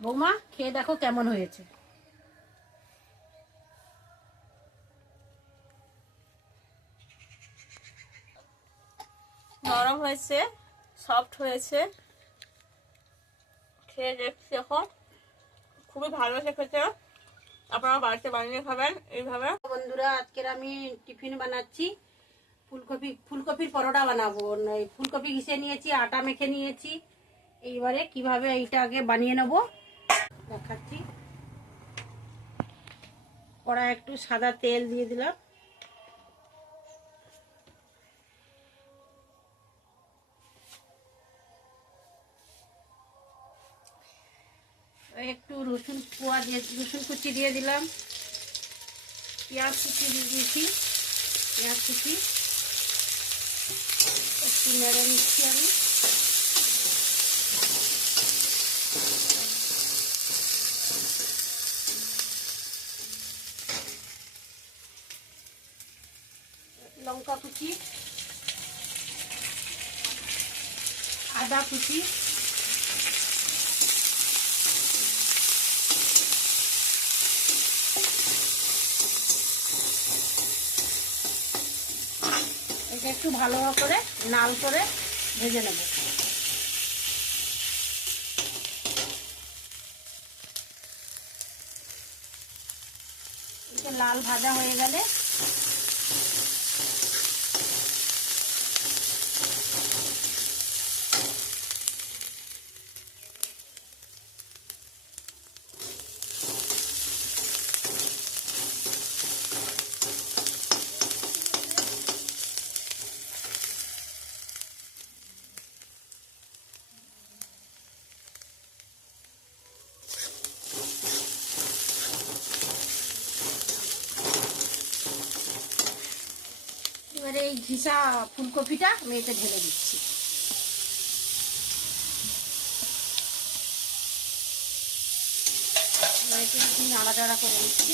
বৌমা খেয়ে দেখো কেমন হয়েছে। নরম হয়েছে সফট হয়েছে। খেয়ে দেখছি এখন। খুবই ভালো হয়েছে খেতে। আপনারা বাড়িতে বানিয়ে খাবেন এইভাবে। বন্ধুরা আজকের আমি টিফিন বানাচ্ছি। ফুলকপি ফুলকপির পরোটা বানাবো। ফুলকপি ঘিসে নিয়েছি আটা মেখে নিয়েছি। এইবারে কীভাবে এইটা আগে বানিয়ে নেব। দেখাচ্ছি কড়া একটু সাদা তেল দিয়ে দিলাম। একটু রসুন পোয়া দিয়ে, রসুন কুচি দিয়ে দিলাম। পেঁয়াজ কুচি দিয়ে দিয়েছি। পেঁয়াজ কুচি, একটু নেড়ে নিচ্ছি আমি। লঙ্কা কুচি আদা কুচি। এটা একটু ভালো করে লাল করে ভেজে নেব। লাল ভাজা হয়ে গেলে এবারে এই ঘিসা ফুলকপিটা আমি ঢেলে দিচ্ছি। একটু নাড়াচাড়া করে দিচ্ছি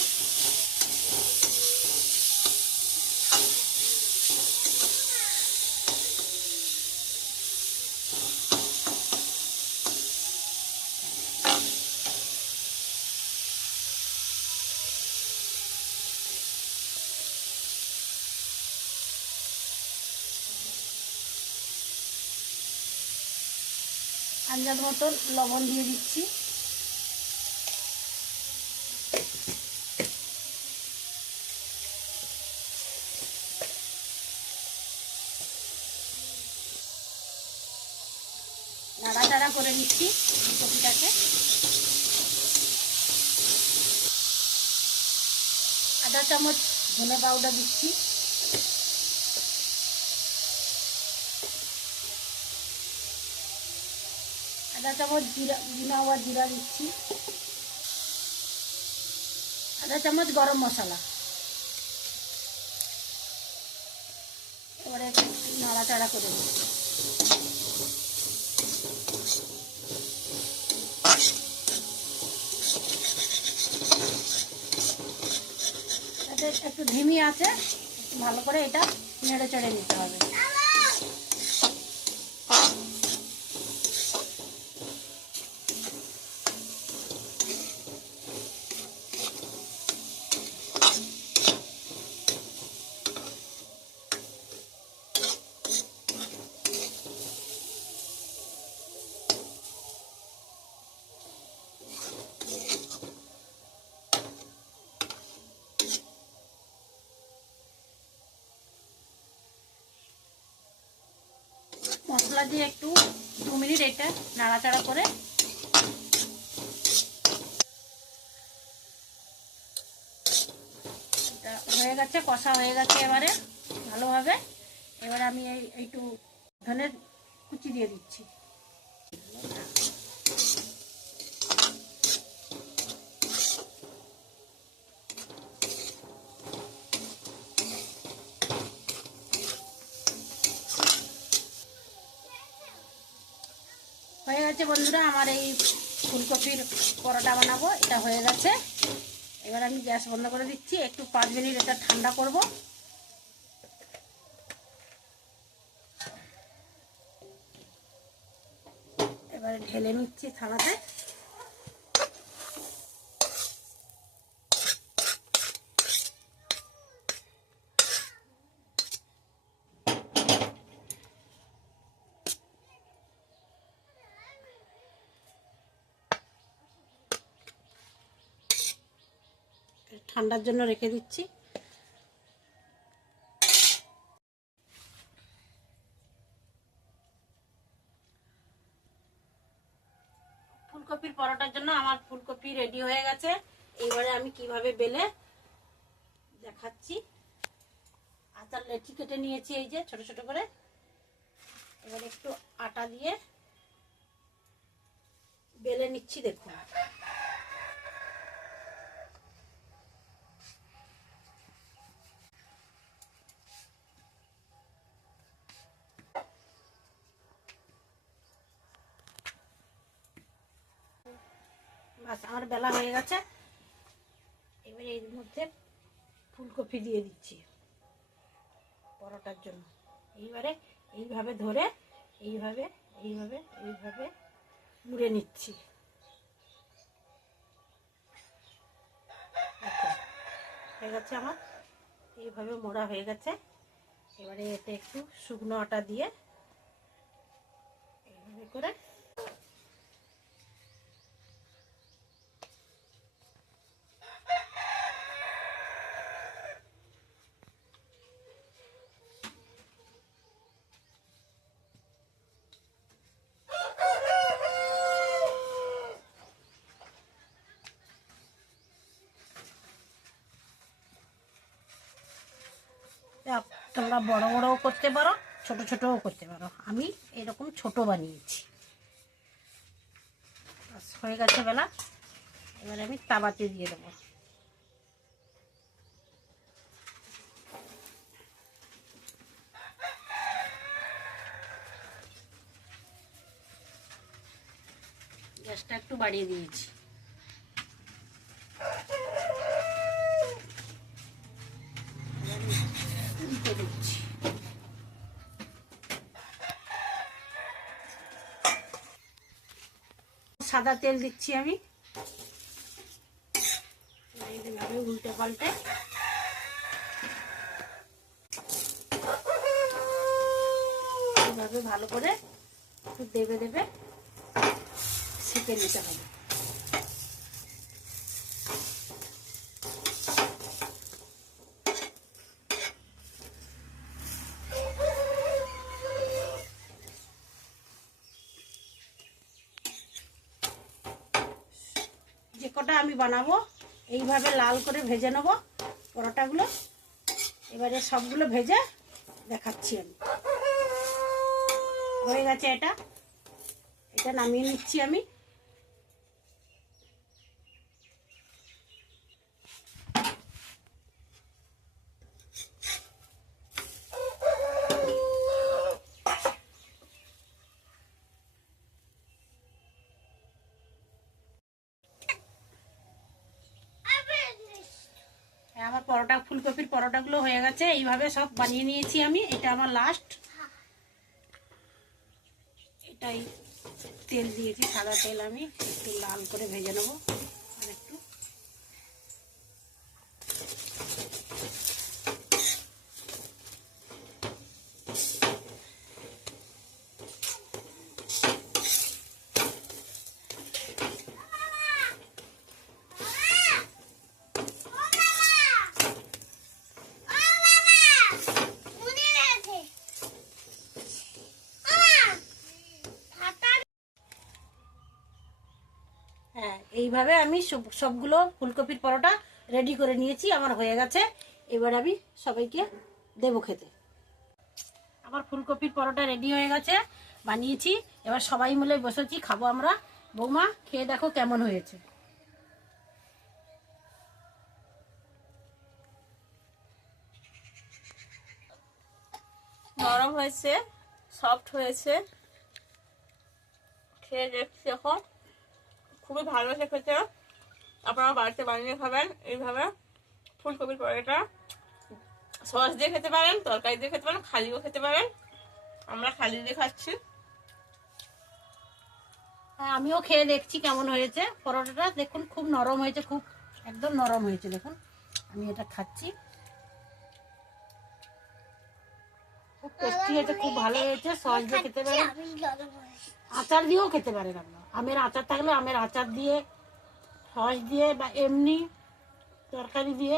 আন্দাজ মতন লবণ দিয়ে দিচ্ছি। নাড়া নাড়াচাড়া করে নিচ্ছি কপিটাকে। আধা চামচ ধনে পাউডার দিচ্ছি। আধা চামচ জিরা, বিনা হওয়া জিরা দিচ্ছি। আধা চামচ গরম মশলা। এবারে নাড়াচাড়া করে দিচ্ছি একটু ধিমি আছে, ভালো করে এটা নেড়ে চেড়ে নিতে হবে। মশলা দিয়ে একটু দু মিনিট এটা নাড়াচাড়া করে হয়ে গেছে, কষা হয়ে গেছে এবারে ভালোভাবে। এবারে আমি এই একটু ধনের কুচি দিয়ে দিচ্ছি হয়ে গেছে বন্ধুরা, আমার এই ফুলকপির পরোটা বানাবো, এটা হয়ে গেছে। এবার আমি গ্যাস বন্ধ করে দিচ্ছি, একটু পাঁচ মিনিট এটা ঠান্ডা করব। এবারে ঢেলে নিচ্ছি থালাতে। ঠান্ডার জন্য রেখে দিচ্ছি। ফুলকপির পরোটার জন্য আমার ফুলকপি রেডি হয়ে গেছে। এবারে আমি কীভাবে বেলে দেখাচ্ছি। আচার লেচি কেটে নিয়েছি এই যে, ছোট ছোট করে। এবার একটু আটা দিয়ে বেলে নিচ্ছি, দেখুন। বাস আমার বেলা হয়ে গেছে। এবারে এর মধ্যে ফুলকপি দিয়ে দিচ্ছি পরোটার জন্য। এইবারে এইভাবে ধরে এইভাবে এইভাবে এইভাবে মুড়ে নিচ্ছি। দেখো, হয়ে গেছে আমার। এইভাবে মোড়া হয়ে গেছে। এবারে এতে একটু শুকনো আটা দিয়ে এইভাবে করে তোমরা বড় বড়ও করতে পারো, ছোট ছোটও করতে পারো। আমি এরকম ছোট বানিয়েছি। হয়ে গেছে বেলা। এবার আমি তাবাতে দিয়ে দেবো। গ্যাসটা একটু বাড়িয়ে দিয়েছি উল্টে দিচ্ছি সাদা তেল দিচ্ছি আমি। উল্টে পাল্টে। এইভাবে ভালো করে দেবে দেবে শিখে নিতে হবে। কটা আমি বানাবো। এইভাবে লাল করে ভেজে নেব পরোটাগুলো। এবারে সবগুলো ভেজে দেখাচ্ছি আমি। হয়ে গেছে এটা। এটা নামিয়ে নিচ্ছি আমি হ্যাঁ, আমার পরোটা ফুলকপির পরোটাগুলো হয়ে গেছে, এইভাবে সব বানিয়ে নিয়েছি আমি। এটা আমার লাস্ট এটাই তেল দিয়েছি, সাদা তেল আমি, একটু লাল করে ভেজে নেব আর একটু হ্যাঁ এইভাবে আমি সব- সবগুলো ফুলকপির পরোটা রেডি করে নিয়েছি, আমার হয়ে গেছে। এবার আমি সবাইকে দেবো খেতে। আমার ফুলকপির পরোটা রেডি হয়ে গেছে, বানিয়েছি। এবার সবাই মিলে বসেছি, খাব আমরা। বৌমা, খেয়ে দেখো কেমন হয়েছে। নরম হয়েছে সফট হয়েছে। খেয়ে দেখছি এখন। খুবই ভালো খেতে আপনারা বাড়িতে বানিয়ে খাবেন এইভাবে ফুলকপির পরোটা সস দিয়ে খেতে পারেন তরকারি দিয়ে খেতে পারেন খালিও খেতে পারেন। আমরা খালি দিয়ে খাচ্ছি। হ্যাঁ, আমিও খেয়ে দেখছি কেমন হয়েছে। পরোটাটা দেখুন খুব নরম হয়েছে খুব একদম নরম হয়েছে দেখুন। আমি এটা খাচ্ছি। খুব টেস্টি হয়েছে খুব ভালো হয়েছে। সস দিয়ে খেতে পারেন। আচার দিয়েও খেতে পারেন আপনার। আমের আচার থাকলে আমের আচার দিয়ে সস দিয়ে বা এমনি তরকারি দিয়ে